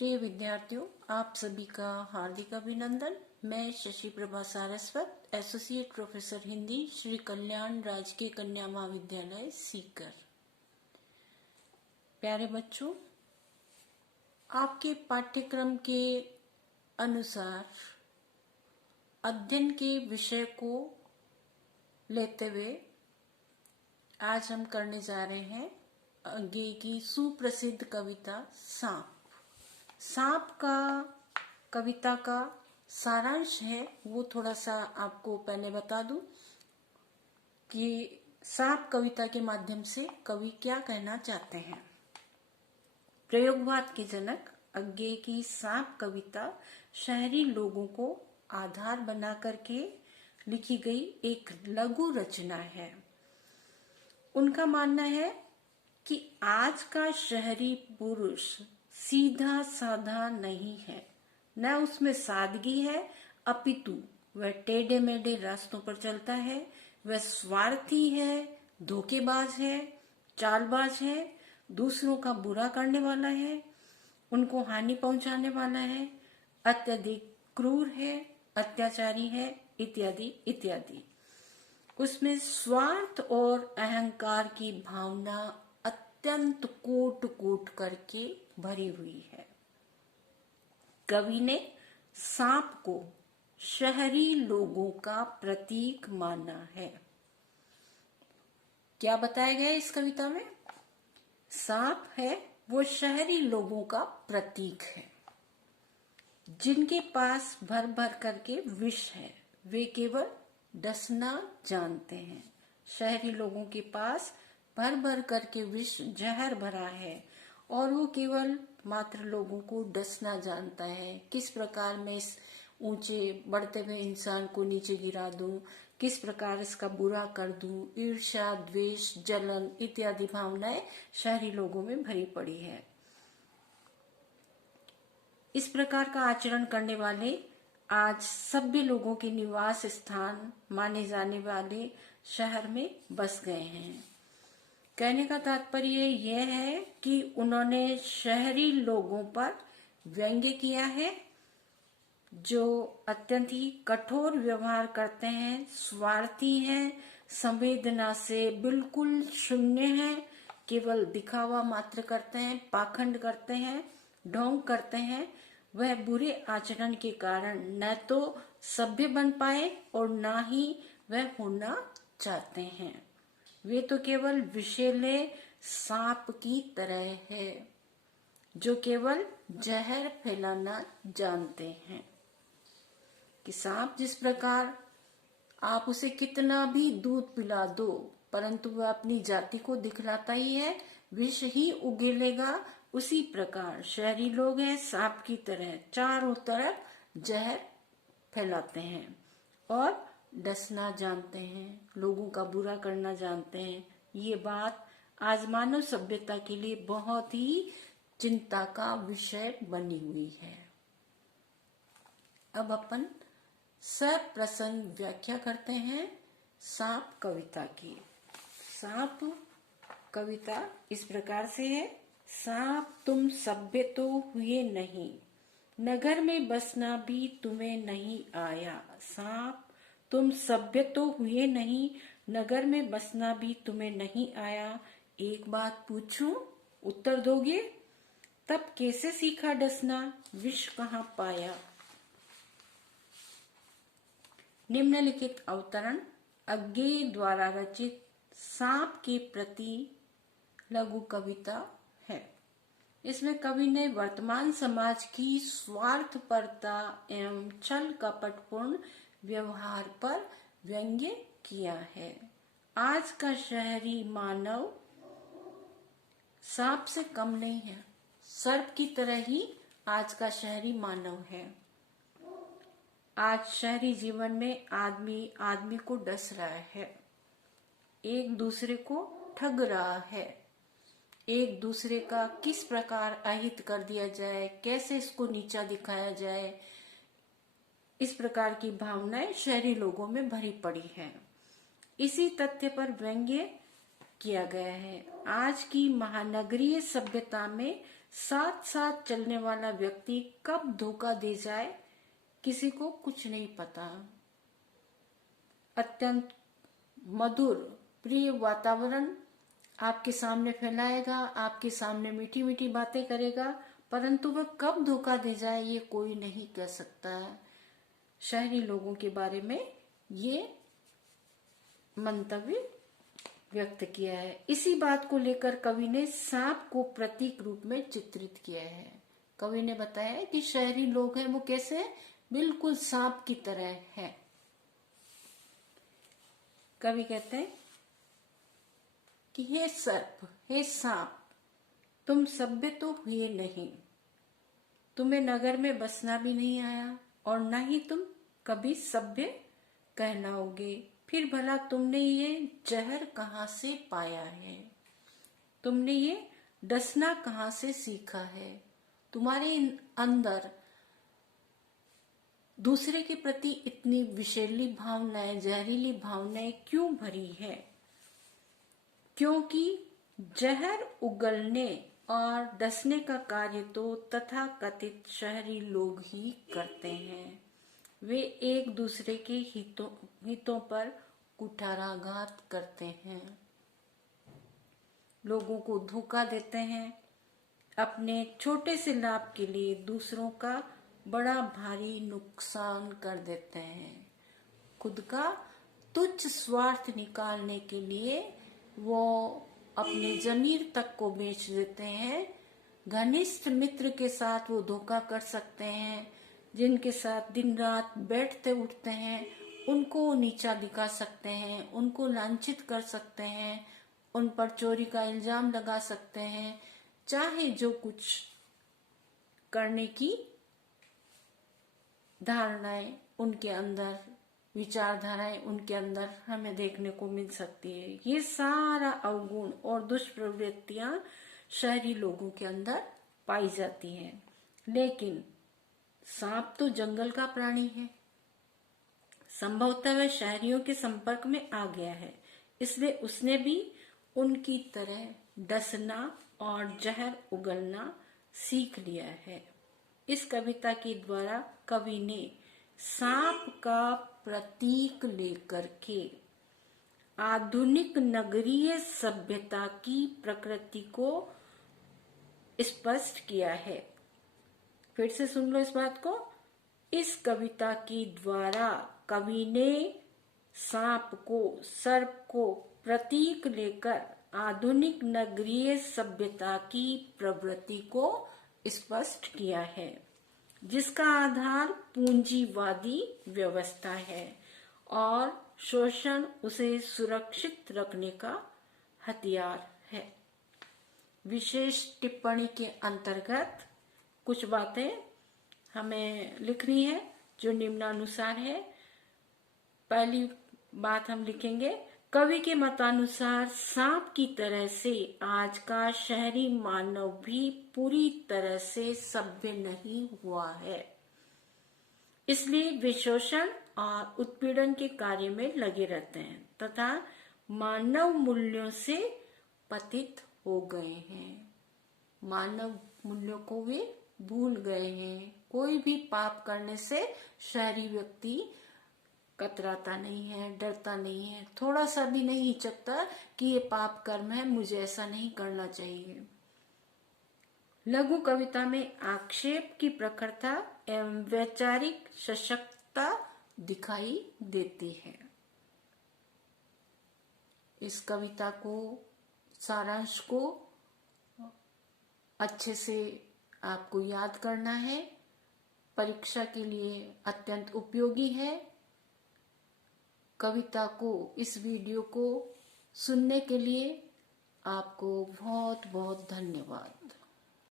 प्रिय विद्यार्थियों, आप सभी का हार्दिक अभिनंदन। मैं शशि प्रभा सारस्वत, एसोसिएट प्रोफेसर हिंदी, श्री कल्याण राजकीय कन्या महाविद्यालय सीकर। प्यारे बच्चों, आपके पाठ्यक्रम के अनुसार अध्ययन के विषय को लेते हुए आज हम करने जा रहे हैं आगे की सुप्रसिद्ध कविता सांप। सांप का कविता का सारांश है, वो थोड़ा सा आपको पहले बता दूं कि सांप कविता के माध्यम से कवि क्या कहना चाहते हैं। प्रयोगवाद के जनक अज्ञे की सांप कविता शहरी लोगों को आधार बना करके लिखी गई एक लघु रचना है। उनका मानना है कि आज का शहरी पुरुष सीधा साधा नहीं है, न उसमें सादगी है, अपितु वह टेढ़े मेढ़े रास्तों पर चलता है। वह स्वार्थी है, धोखेबाज है, चालबाज है, दूसरों का बुरा करने वाला है, उनको हानि पहुंचाने वाला है, अत्यधिक क्रूर है, अत्याचारी है, इत्यादि इत्यादि। उसमें स्वार्थ और अहंकार की भावना अत्यंत कोट कोट करके भरी हुई है। कवि ने सांप को शहरी लोगों का प्रतीक माना है। क्या बताया गया है इस कविता में? सांप है वो शहरी लोगों का प्रतीक है, जिनके पास भर भर करके विष है। वे केवल डसना जानते हैं। शहरी लोगों के पास भर भर करके विष जहर भरा है और वो केवल मात्र लोगों को डसना जानता है। किस प्रकार मैं इस ऊंचे बढ़ते हुए इंसान को नीचे गिरा दूं, किस प्रकार इसका बुरा कर दूं। ईर्ष्या, द्वेष, जलन इत्यादि भावनाएं शहरी लोगों में भरी पड़ी है। इस प्रकार का आचरण करने वाले आज सभ्य लोगों के निवास स्थान माने जाने वाले शहर में बस गए हैं। कहने का तात्पर्य यह है कि उन्होंने शहरी लोगों पर व्यंग्य किया है, जो अत्यंत ही कठोर व्यवहार करते हैं, स्वार्थी हैं, संवेदना से बिल्कुल शून्य हैं, केवल दिखावा मात्र करते हैं, पाखंड करते हैं, ढोंग करते हैं। वह बुरे आचरण के कारण न तो सभ्य बन पाए और न ही वह होना चाहते हैं। वे तो केवल विषैले सांप की तरह है, जो केवल जहर फैलाना जानते हैं। कि सांप जिस प्रकार आप उसे कितना भी दूध पिला दो, परंतु वह अपनी जाति को दिखलाता ही है, विष ही उगेलेगा। उसी प्रकार शहरी लोग हैं, सांप की तरह चारों तरफ जहर फैलाते हैं और डसना जानते हैं, लोगों का बुरा करना जानते हैं। ये बात आज मानव सभ्यता के लिए बहुत ही चिंता का विषय बनी हुई है। अब अपन सप्रसंग व्याख्या करते हैं सांप कविता की। सांप कविता इस प्रकार से है। सांप तुम सभ्य तो हुए नहीं, नगर में बसना भी तुम्हें नहीं आया। सांप तुम सभ्य तो हुए नहीं, नगर में बसना भी तुम्हें नहीं आया। एक बात पूछूं, उत्तर दोगे? तब कैसे सीखा डसना, विष कहाँ पाया? निम्नलिखित अवतरण अज्ञे द्वारा रचित सांप के प्रति लघु कविता है। इसमें कवि ने वर्तमान समाज की स्वार्थपरता एवं छल कपटपूर्ण व्यवहार पर व्यंग्य किया है। आज का शहरी मानव सांप से कम नहीं है, सर्प की तरह ही आज का शहरी मानव है। आज शहरी जीवन में आदमी आदमी को डस रहा है, एक दूसरे को ठग रहा है, एक दूसरे का किस प्रकार अहित कर दिया जाए, कैसे इसको नीचा दिखाया जाए, इस प्रकार की भावनाएं शहरी लोगों में भरी पड़ी है। इसी तथ्य पर व्यंग्य किया गया है। आज की महानगरीय सभ्यता में साथ साथ चलने वाला व्यक्ति कब धोखा दे जाए किसी को कुछ नहीं पता। अत्यंत मधुर प्रिय वातावरण आपके सामने फैलाएगा, आपके सामने मीठी मीठी बातें करेगा, परंतु वह कब धोखा दे जाए ये कोई नहीं कह सकता। शहरी लोगों के बारे में ये मंतव्य व्यक्त किया है। इसी बात को लेकर कवि ने सांप को प्रतीक रूप में चित्रित किया है। कवि ने बताया कि शहरी लोग हैं वो कैसे, बिल्कुल सांप की तरह है। कवि कहते हैं कि हे सर्प, हे सांप, तुम सभ्य तो हुए नहीं, तुम्हें नगर में बसना भी नहीं आया और न ही तुम कभी सभ्य कहलाओगे। फिर भला तुमने ये जहर कहाँ से पाया है, तुमने ये डसना कहाँ से सीखा है, तुम्हारे अंदर दूसरे के प्रति इतनी विषैली भावनाएं, जहरीली भावनाएं क्यों भरी है? क्योंकि जहर उगलने और डसने का कार्य तो तथाकथित शहरी लोग ही करते हैं। वे एक दूसरे के हितों पर कुठाराघात करते हैं, लोगों को धोखा देते हैं, अपने छोटे से लाभ के लिए दूसरों का बड़ा भारी नुकसान कर देते हैं। खुद का तुच्छ स्वार्थ निकालने के लिए वो अपने जमीर तक को बेच देते हैं। घनिष्ठ मित्र के साथ वो धोखा कर सकते हैं, जिनके साथ दिन रात बैठते उठते हैं उनको नीचा दिखा सकते हैं, उनको लांछित कर सकते हैं, उन पर चोरी का इल्जाम लगा सकते हैं। चाहे जो कुछ करने की धारणाएं उनके अंदर, विचारधाराएं उनके अंदर हमें देखने को मिल सकती है। ये सारा अवगुण और दुष्प्रवृत्तियां शहरी लोगों के अंदर पाई जाती हैं। लेकिन सांप तो जंगल का प्राणी है, संभवतः वह शहरियों के संपर्क में आ गया है, इसलिए उसने भी उनकी तरह डसना और जहर उगलना सीख लिया है। इस कविता के द्वारा कवि ने सांप का प्रतीक लेकर के आधुनिक नगरीय सभ्यता की प्रकृति को स्पष्ट किया है। फिर से सुन लो इस बात को। इस कविता के द्वारा कवि ने सांप को, सर्प को प्रतीक लेकर आधुनिक नगरीय सभ्यता की प्रवृत्ति को स्पष्ट किया है, जिसका आधार पूंजीवादी व्यवस्था है और शोषण उसे सुरक्षित रखने का हथियार है। विशेष टिप्पणी के अंतर्गत कुछ बातें हमें लिखनी है जो निम्नानुसार है। पहली बात हम लिखेंगे, कवि के मतानुसार सांप की तरह से आज का शहरी मानव भी पूरी तरह से सभ्य नहीं हुआ है, इसलिए वे शोषण और उत्पीड़न के कार्य में लगे रहते हैं तथा मानव मूल्यों से पतित हो गए हैं। मानव मूल्यों को वे भूल गए हैं। कोई भी पाप करने से शहरी व्यक्ति कतराता नहीं है, डरता नहीं है, थोड़ा सा भी नहीं हिचकता कि ये पाप कर्म है, मुझे ऐसा नहीं करना चाहिए। लघु कविता में आक्षेप की प्रखरता एवं वैचारिक सशक्तता दिखाई देती है। इस कविता को, सारांश को अच्छे से आपको याद करना है, परीक्षा के लिए अत्यंत उपयोगी है। कविता को, इस वीडियो को सुनने के लिए आपको बहुत बहुत धन्यवाद।